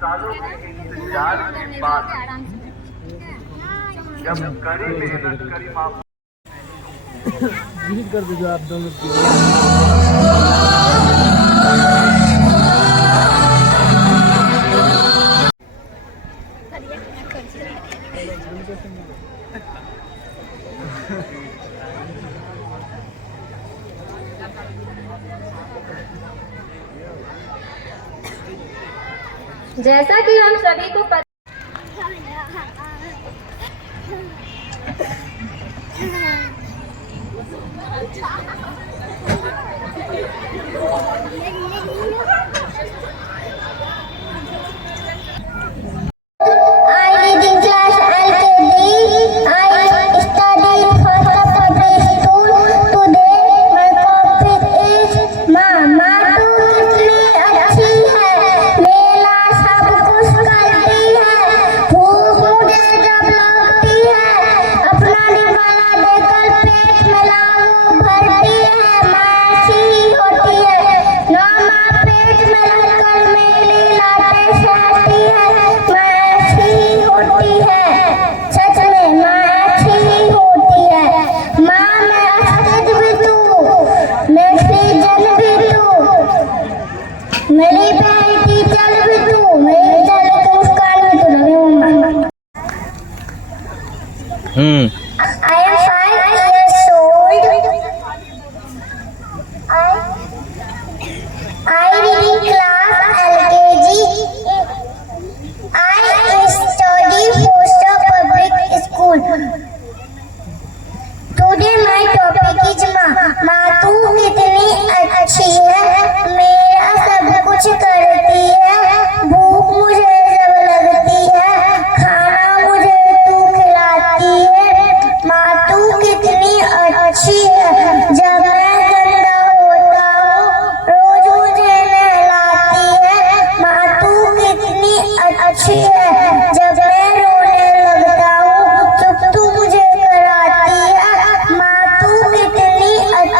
सालों के इंतजार के बाद जब कड़ी मेहनत करी विजिट कर दीजिए आप दोनों की। जैसा कि हम सभी को पता I am 5 years old. I read in class LKG. I study Foster Public School. Today my topic is माँ तू कितनी अच्छी है, मेरा सब कुछ करती है, भूख मुझे जब लगती है, खाना मुझे तू खिलाती है। माँ तू कितनी अच्छी है, जब मैं गंदा होता हूँ रोज मुझे नहलाती है। माँ तू कितनी अच्छी है, जब मैं रोने लगता हूँ चुप तू मुझे कराती है। माँ तू कितनी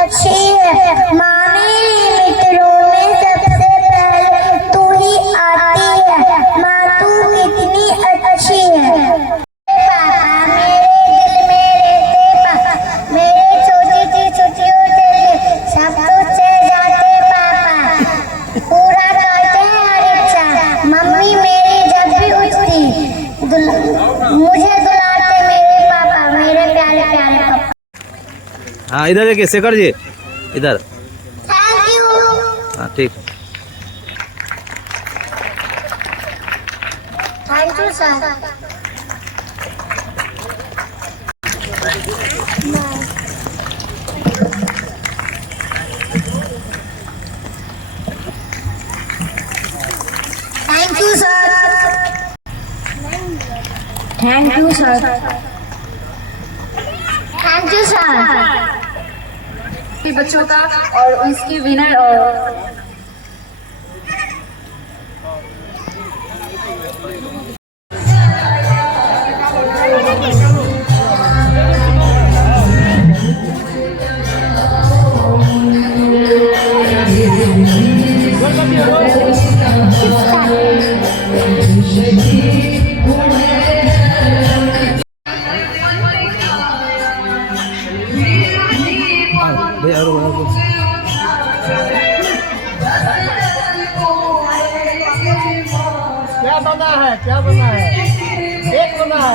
अच्छी है, माँ मेरे मित्रों में सबसे पहले तू ही आती है। माँ तू कितनी अच्छी है। पापा मेरे दिल में रहते, पापा मेरे छोटी सी छुट्टियों के लिए सब कुछ से जाते, पापा पूरा करते हैं हर इच्छा। मम्मी मेरी जब भी उठती मुझे दुलाते मेरे पापा, मेरे प्यारे प्यारे पापा। हाँ इधर देखिए शेखर जी, इधर। Thank you. हाँ ठीक। Thank you sir. Thank you sir. Thank you sir. Thank you sir. बच्चों का और उसके विनर और क्या बना है, क्या बना है? केक बना है।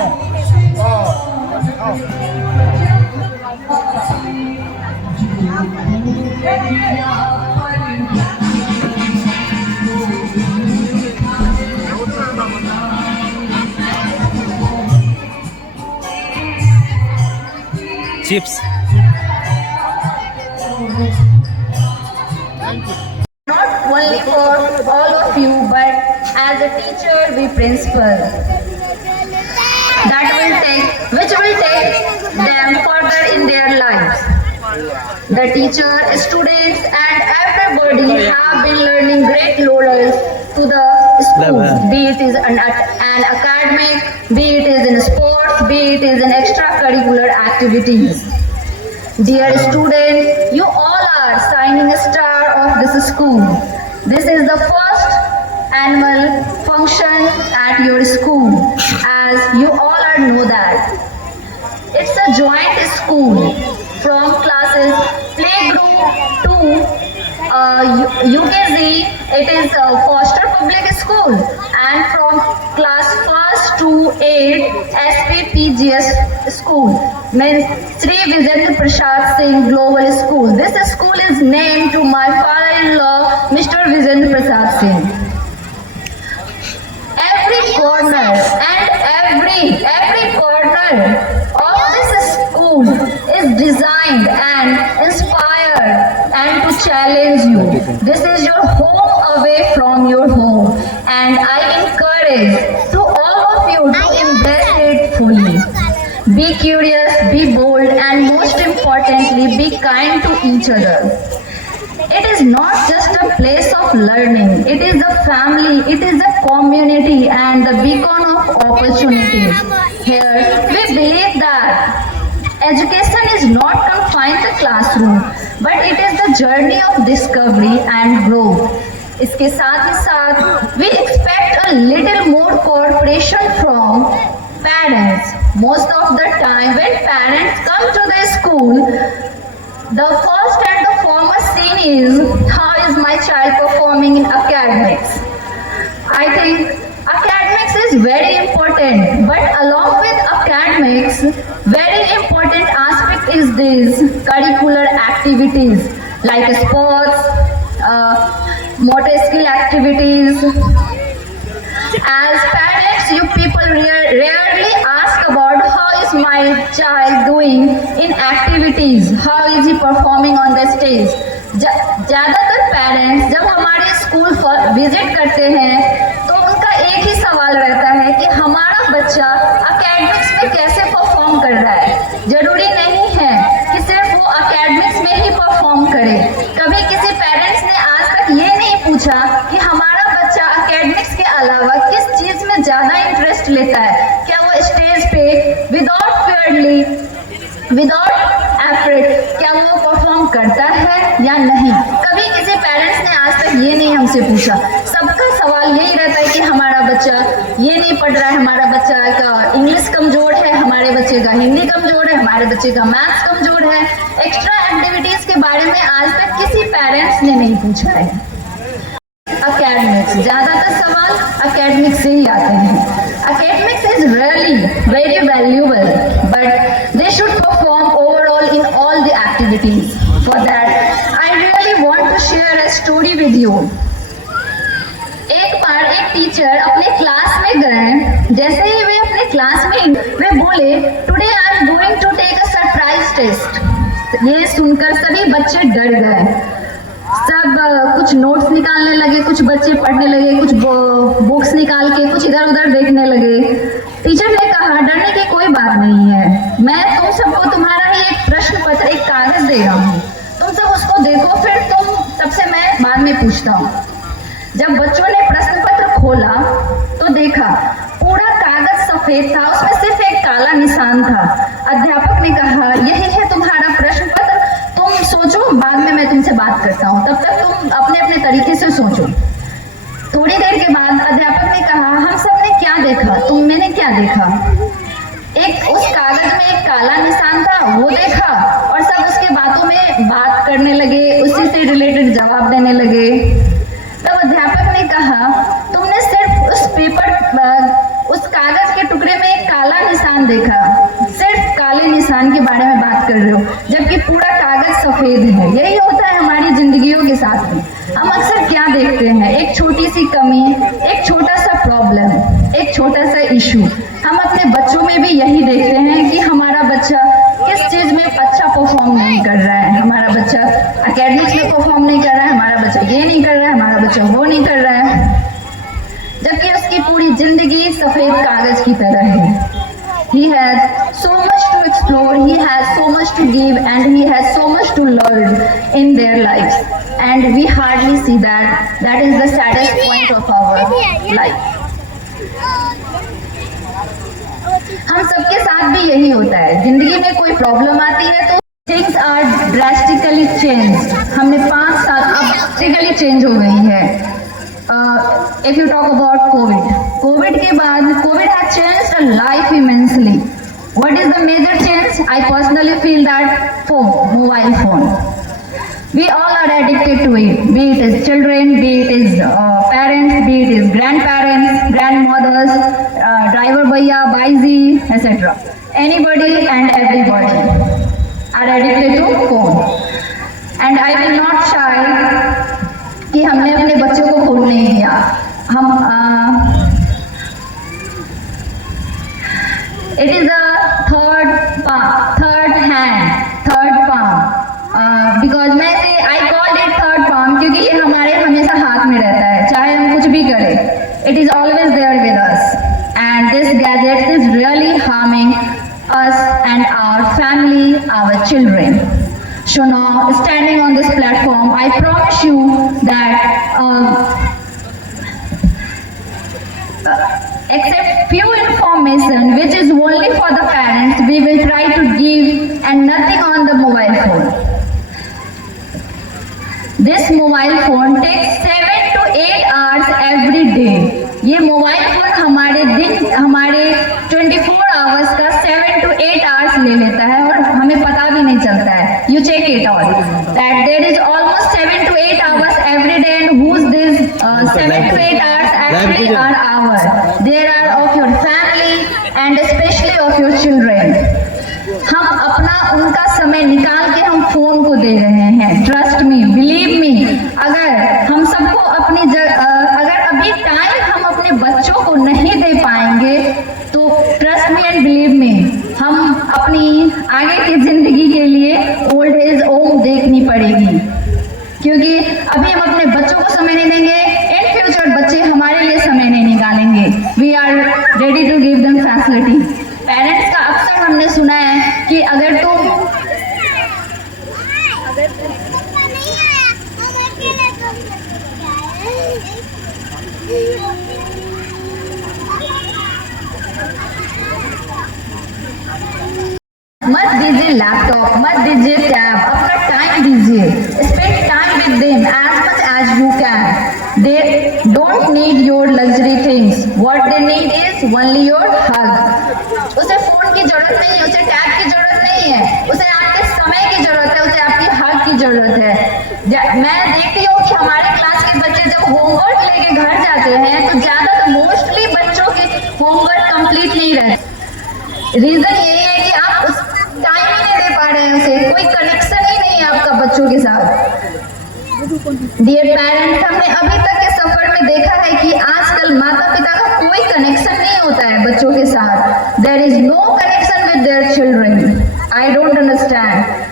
Chips. not only for all of you, but as a teacher, we principal. Which will take them further in their lives. The teacher, students, and everybody have been learning great roles to the school. Be it is an academic, be it is in sports, be it is in extracurricular activities. Dear students, you all shining star of this school. This is the first annual function at your school, as you all are know that. It's a joint school from classes playgroup to UKG. It is Foster Public School, and from class 1st to 8 SPPGS School, means Sri Vijendra Prasad Singh Global School. This school is named to my father-in-law, Mr. Vijendra Prasad Singh. Every corner and every corner of this school is designed and inspired and to challenge you. This is your home away from your home, and I encourage to all of you to embrace it fully. Be curious, be bold, and most importantly, be kind to each other. It is not just a place of learning, it is a family, it is a community and the beacon of opportunities. Here, we believe that education is not confined to classroom, but it is the journey of discovery and growth. इसके साथ ही साथ we expect a little more cooperation from parents. Most of the time when parents come to the school, the first and the foremost scene is how is my child performing in academics. I think academics is very important, but along with academics, very important aspect is these curricular activities like sports, motor skill activities. As parents, you people rarely ask about how is my child doing in activities, how is he performing on the stage. ज़्यादातर parents जब हमारे school visit करते हैं तो उनका एक ही सवाल रहता है कि हमारा बच्चा एकेडमिक्स में कैसे परफॉर्म कर रहा है। जरूरी नहीं है कि सिर्फ वो एकेडमिक्स में ही परफॉर्म करे। कभी किसी पेरेंट्स ने आज तक ये नहीं पूछा कि हमारा बच्चा एकेडमिक्स के अलावा किस चीज़ में ज़्यादा इंटरेस्ट लेता है। क्या वो स्टेज पे विदाउट फियरली, विदाउट एफर्ट, क्या वो परफॉर्म करता है या नहीं। कभी किसी पेरेंट्स ने आज तक ये नहीं हमसे पूछा। सबका सवाल यही रहता है कि हमारा बच्चा ये नहीं पढ़ रहा है, हमारा बच्चा का इंग्लिश कमज़ोर है, हमारे बच्चे का हिंदी कमज़ोर है, हमारे बच्चे का मैथ्स कमज़ोर है। एक्स्ट्रा एक्टिविटीज़ के बारे में आज तक किसी पेरेंट्स ने नहीं पूछा है। एकेडमिक्स, ज़्यादातर सवाल एकेडमिक्स से ही आते हैं। Academics is really very valuable, but they should perform overall in all the activities. For that, I really want to share a story with you. एक बार एक टीचर अपने क्लास में गए। जैसे ही वे अपने क्लास में वे बोले, "Today I am going to take a surprise test." ये सुनकर सभी बच्चे डर गए। सब कुछ नोट्स निकालने लगे, कुछ बच्चे पढ़ने लगे, कुछ बुक्स निकाल के कुछ इधर उधर देखने लगे। टीचर ने कहा, डरने की कोई बात नहीं है, मैं तुम सबको तुम्हारा ही एक प्रश्न पत्र, एक कागज दे रहा हूँ, तुम सब उसको देखो, फिर तुम सबसे मैं बाद में पूछता हूँ। जब बच्चों ने प्रश्न पत्र खोला तो देखा पूरा कागज सफेद था, उसमें सिर्फ एक काला निशान था। अध्यापक ने कहा, यही है तुम्हारा प्रश्न पत्र, तुम सोचो, बाद में मैं तुमसे बात करता हूँ, तब तक तुम अपने अपने तरीके से सोचो। थोड़ी देर के बाद अध्यापक ने कहा, हम सब ने क्या देखा, मैंने क्या देखा? एक उस कागज में एक काला निशान था, वो देखा, और सब उसके बातों में बात करने लगे, उसी से रिलेटेड जवाब देने लगे। तब अध्यापक ने कहा, तुमने सिर्फ उस उस कागज के टुकड़े में एक काला निशान देखा, सिर्फ काले निशान के बारे में बात कर रहे हो, जबकि पूरा कागज सफेद है। यही होता है हमारी जिंदगियों के साथ में। हम अक्सर क्या देखते हैं, एक छोटी सी कमी, एक छोटा सा प्रॉब्लम, एक छोटा सा इशू। हम अपने बच्चों में भी यही देखते हैं कि हमारा बच्चा किस चीज में अच्छा परफॉर्म नहीं कर रहा है, हमारा बच्चा एकेडमिक्स में परफॉर्म नहीं कर रहा है, हमारा बच्चा ये नहीं कर रहा है, हमारा बच्चा वो नहीं कर रहा है, जबकि उसकी पूरी जिंदगी सफेद कागज की तरह है। He has so much to explore, he has so much to give, and he has so much to learn in their lives. And we hardly see that. That is the saddest point of our life. हम सबके साथ भी यही होता है। जिंदगी में कोई प्रॉब्लम आती है तो थिंग्स आर ड्रास्टिकली चेंज। हमने 5 साल अब ड्रास्टिकली चेंज हो गई है। If you talk about covid के बाद covid has changed a life immensely. What is the major change? I personally feel that mobile phone. We all are addicted to it, be it is children, be it is parents, be it is grandparents, grandmothers, driver bhaiya, baiji, etc. Anybody and everybody are addicted to phone. And I will not shy कि हमने अपने बच्चों को phone नहीं दिया। हम it is a third palm. Because मैं I call it third palm क्योंकि ये हमारे हमेशा हाथ में रहता है, चाहे हम कुछ भी करें। It is always there with us and this gadget is really harming us and our family, our children. So now, standing on this platform, I promise you that except few information which is only for the parents, we will try to give and nothing on the mobile phone. This mobile phone takes 7 to 8 hours every day. ये mobile phone हमारे 24 hours का 7 to 8 hours ले लेता है और हमें पता भी नहीं चलता है। You check it out that there is almost 7 to 8 hours every day, and whose this 7 to 8 hours actually are ours. They are of your family and especially of your children. हम अपना उनका समय निकाल के हम फोन को दे रहे हैं। ट्रस्ट मी, बिलीव मी, अगर हम सबको अपनी अगर अभी टाइम हम अपने बच्चों को नहीं दे पाएंगे तो trust me and believe me, हम अपनी आगे की जिंदगी के लिए ओल्ड एज होम देखनी पड़ेगी। क्योंकि अभी हम अपने बच्चों को समय नहीं देंगे, इन फ्यूचर बच्चे हमारे लिए समय नहीं निकालेंगे। We are ready to give them facility. Parents का अक्सर हमने सुना है कि अगर तुम मत दीजिए लैपटॉप, मत दीजिए टैब, अपना टाइम दीजिए। Spend time with them as much as you can. They don't need your luxury things, what they need is only your hug. उसे फोन की जरूरत नहीं है, उसे टैब की जरूरत नहीं है, उसे आपके समय की जरूरत है, उसे आपकी हग की जरूरत है। मैं देखती हूँ कि हमारे क्लास के बच्चे जब होमवर्क लेके घर जाते हैं तो ज्यादातर मोस्टली बच्चों के होमवर्क कंप्लीट नहीं रहते। रीजन यही है कि आप उस टाइम ही नहीं दे पा रहे हैं, उसे कोई कनेक्शन ही नहीं है आपका बच्चों के साथ। डियर पेरेंट्स, हमने अभी तक के सफर में देखा है कि आजकल माता पिता का कोई कनेक्शन नहीं होता है बच्चों के साथ। There is no connection with their children. I don't understand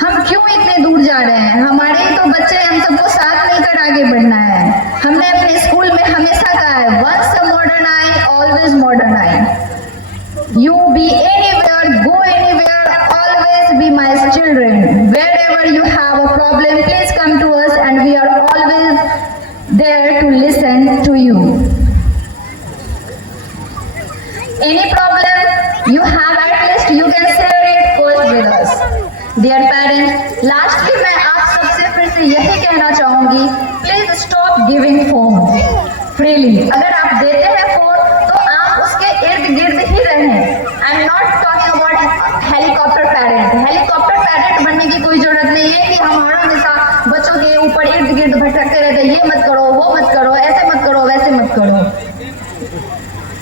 हम क्यों इतने दूर जा रहे हैं। हमारे ही तो बच्चे, हम सबको साथ लेकर आगे बढ़ना है। हमने अपने स्कूल में हमेशा कहा है, once a modern I always modern I. You be anywhere, go anywhere, always be my children. Wherever you have a problem, please come to us and we are always there to listen to you. Any problem you have, at least you can share it first with us. Dear parents, lastly मैं आप सबसे फिर से यही कहना चाहूंगी, please stop giving phone freely. अगर आप देते हैं फोन तो आप उसके इर्द गिर्द ही रहें। I am not talking about helicopter parent. Helicopter parent बनने की कोई जरूरत नहीं है कि हमारा हमेशा बच्चों के ऊपर इर्द गिर्द भटकते रहते, ये मत करो, वो मत करो, ऐसे मत करो, वैसे मत करो।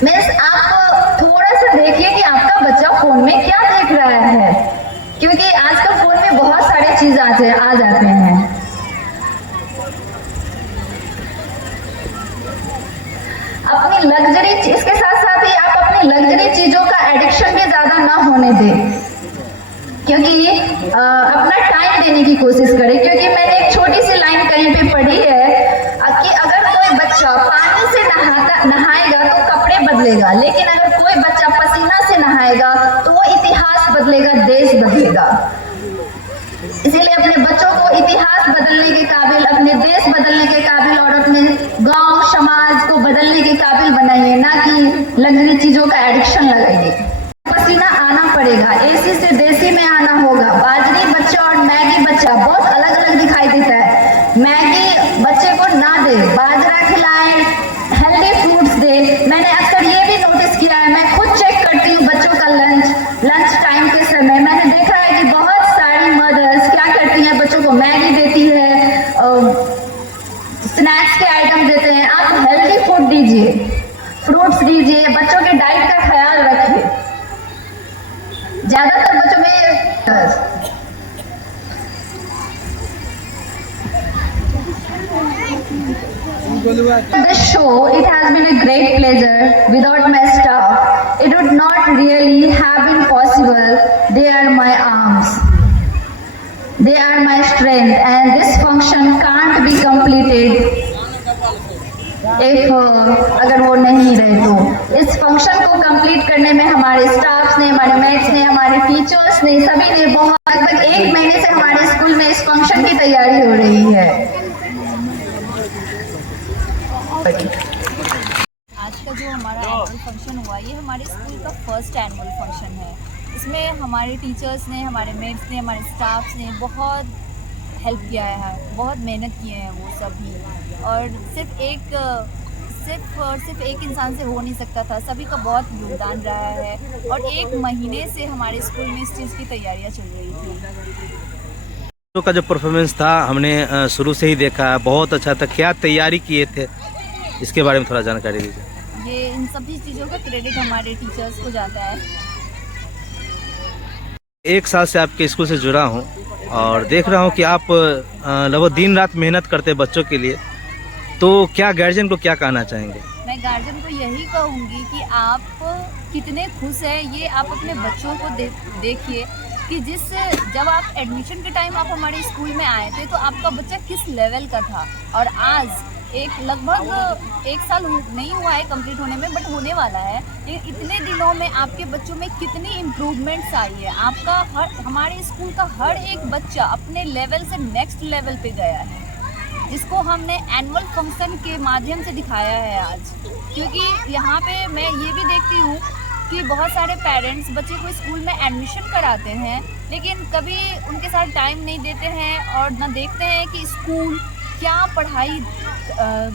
मीन्स आप थोड़ा सा देखिए कि आपका बच्चा फोन में क्या देख रहा है, क्योंकि आजकल फोन में बहुत सारी चीज आ जाते हैं। अपनी लग्जरी, इसके साथ साथ ही आप अपनी लग्जरी चीजों का एडिक्शन भी ज्यादा ना होने दें, क्योंकि अपना टाइम देने की कोशिश करें। क्योंकि मैंने एक छोटी सी लाइन कहीं पे पढ़ी है कि अगर कोई बच्चा पानी से नहाएगा तो कपड़े बदलेगा, लेकिन अगर कोई बच्चा पसीना से नहाएगा तो वो इतिहास बदलेगा, देश बदलेगा। इसीलिए अपने बच्चों को इतिहास बदलने के काबिल, अपने देश बदलने के काबिल और अपने गांव समाज को बदलने के काबिल बनाइए, ना कि लग्जरी चीजों का एडिक्शन लगाइए। पसीना आना पड़ेगा। पड़ेगा, एसी से देसी में आना होगा। बाजरी बच्चा और मैगी बच्चा बहुत अलग अलग दिखाई देता है। मैगी बच्चे को ना दे, बाजरा खिलाएं, हेल्दी फ्रूट्स दे। मैंने अक्सर ये भी नोटिस किया है, मैं खुद चेक करती हूँ बच्चों का लंच टाइम के समय मैंने देखा है कि बहुत सारी मदर्स क्या करती हैं, बच्चों को मैगी देती है, स्नैक्स के आइटम देते हैं। आप हेल्दी फूड दीजिए, फ्रूट्स दीजिए, बच्चों के डाइट का ख्याल रखिए। ज्यादातर बच्चों में this show, it has been a great pleasure. Without my staff, it would not really have been possible. They are my arms, they are my strength, and this function can't be completed if अगर वो नहीं रहे तो। इस function को complete करने में हमारे स्टाफ्स ने, हमारे मेट्स ने, हमारे टीचर्स ने, सभी ने बहुत लगभग 1 महीने से हमारे स्कूल में इस फंक्शन की तैयारी हो रही है। आज का जो हमारा एनुअल फंक्शन हुआ, ये हमारे स्कूल का फर्स्ट एनुअल फंक्शन है। इसमें हमारे टीचर्स ने, हमारे मेट्स ने, हमारे स्टाफ्स ने बहुत हेल्प किया है, बहुत मेहनत किए हैं वो सभी। और सिर्फ एक इंसान से हो नहीं सकता था, सभी का बहुत योगदान रहा है। और 1 महीने से हमारे स्कूल में इस चीज़ की तैयारियां चल रही थी। तो का जो परफॉर्मेंस था हमने शुरू से ही देखा, बहुत अच्छा था। क्या तैयारी किए थे, इसके बारे में थोड़ा जानकारी दीजिए। ये इन सभी चीज़ों का क्रेडिट हमारे टीचर्स को जाता है। 1 साल से आपके स्कूल से जुड़ा हूँ और देख रहा हूँ कि आप लगभग दिन रात मेहनत करते हैं बच्चों के लिए। तो क्या गार्जियन को क्या कहना चाहेंगे? मैं गार्जियन को यही कहूँगी कि आप कितने खुश हैं ये आप अपने बच्चों को देखिए कि जब आप एडमिशन के टाइम आप हमारे स्कूल में आए थे तो आपका बच्चा किस लेवल का था, और आज लगभग 1 साल नहीं हुआ है कंप्लीट होने में, बट होने वाला है। इतने दिनों में आपके बच्चों में कितनी इम्प्रूवमेंट्स आई है। हमारे स्कूल का हर एक बच्चा अपने लेवल से नेक्स्ट लेवल पे गया है, जिसको हमने एनुअल फंक्शन के माध्यम से दिखाया है आज। क्योंकि यहाँ पे मैं ये भी देखती हूँ कि बहुत सारे पेरेंट्स बच्चे को स्कूल में एडमिशन कराते हैं, लेकिन कभी उनके साथ टाइम नहीं देते हैं और ना देखते हैं कि स्कूल क्या पढ़ाई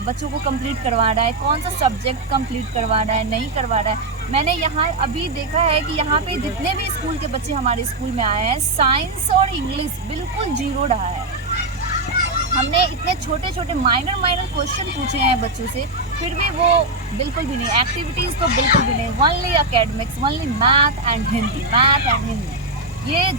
बच्चों को कंप्लीट करवा रहा है, कौन सा सब्जेक्ट कंप्लीट करवा रहा है, नहीं करवा रहा है। मैंने यहाँ अभी देखा है कि यहाँ पे जितने भी स्कूल के बच्चे हमारे स्कूल में आए हैं, साइंस और इंग्लिश बिल्कुल जीरो रहा है। हमने इतने छोटे छोटे माइनर क्वेश्चन पूछे हैं बच्चों से, फिर भी वो बिल्कुल भी नहीं। एक्टिविटीज़ तो बिल्कुल भी नहीं, only academics, only math and Hindi. ये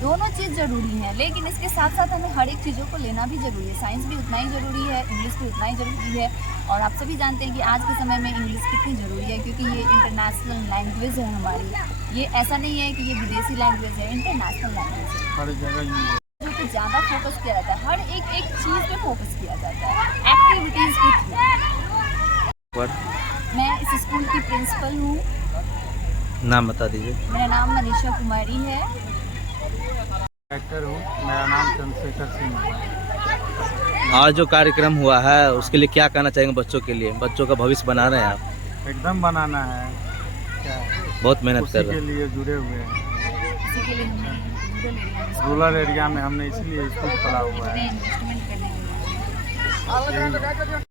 दोनों चीज़ ज़रूरी है, लेकिन इसके साथ साथ हमें हर एक चीज़ों को लेना भी ज़रूरी है। साइंस भी उतना ही ज़रूरी है, इंग्लिश भी उतना ही ज़रूरी है। और आप सभी जानते हैं कि आज के समय में इंग्लिश कितनी ज़रूरी है, क्योंकि ये इंटरनेशनल लैंग्वेज है हमारी। ये ऐसा नहीं है कि ये विदेशी लैंग्वेज है, इंटरनेशनल लैंग्वेज है। हर जगह पे ज़्यादा फोकस किया जाता है, हर एक चीज़ पे फोकस किया जाता है, एक्टिविटीज़ के थ्रू। मैं इस स्कूल की प्रिंसिपल हूँ। नाम बता दीजिए। मेरा नाम मनीषा कुमारी है। डायरेक्टर हूँ, मेरा नाम चंद्रशेखर सिंह है। आज जो कार्यक्रम हुआ है उसके लिए क्या कहना चाहेंगे बच्चों के लिए? बच्चों का भविष्य बना रहे हैं आप? एकदम बनाना है, क्या बहुत मेहनत कर रहे हैं। के लिए जुड़े हुए हैं। इसी के लिए हमने रूरल एरिया में हमने इसलिए स्कूल खोला हुआ है। इन्वेस्टमेंट करने के लिए।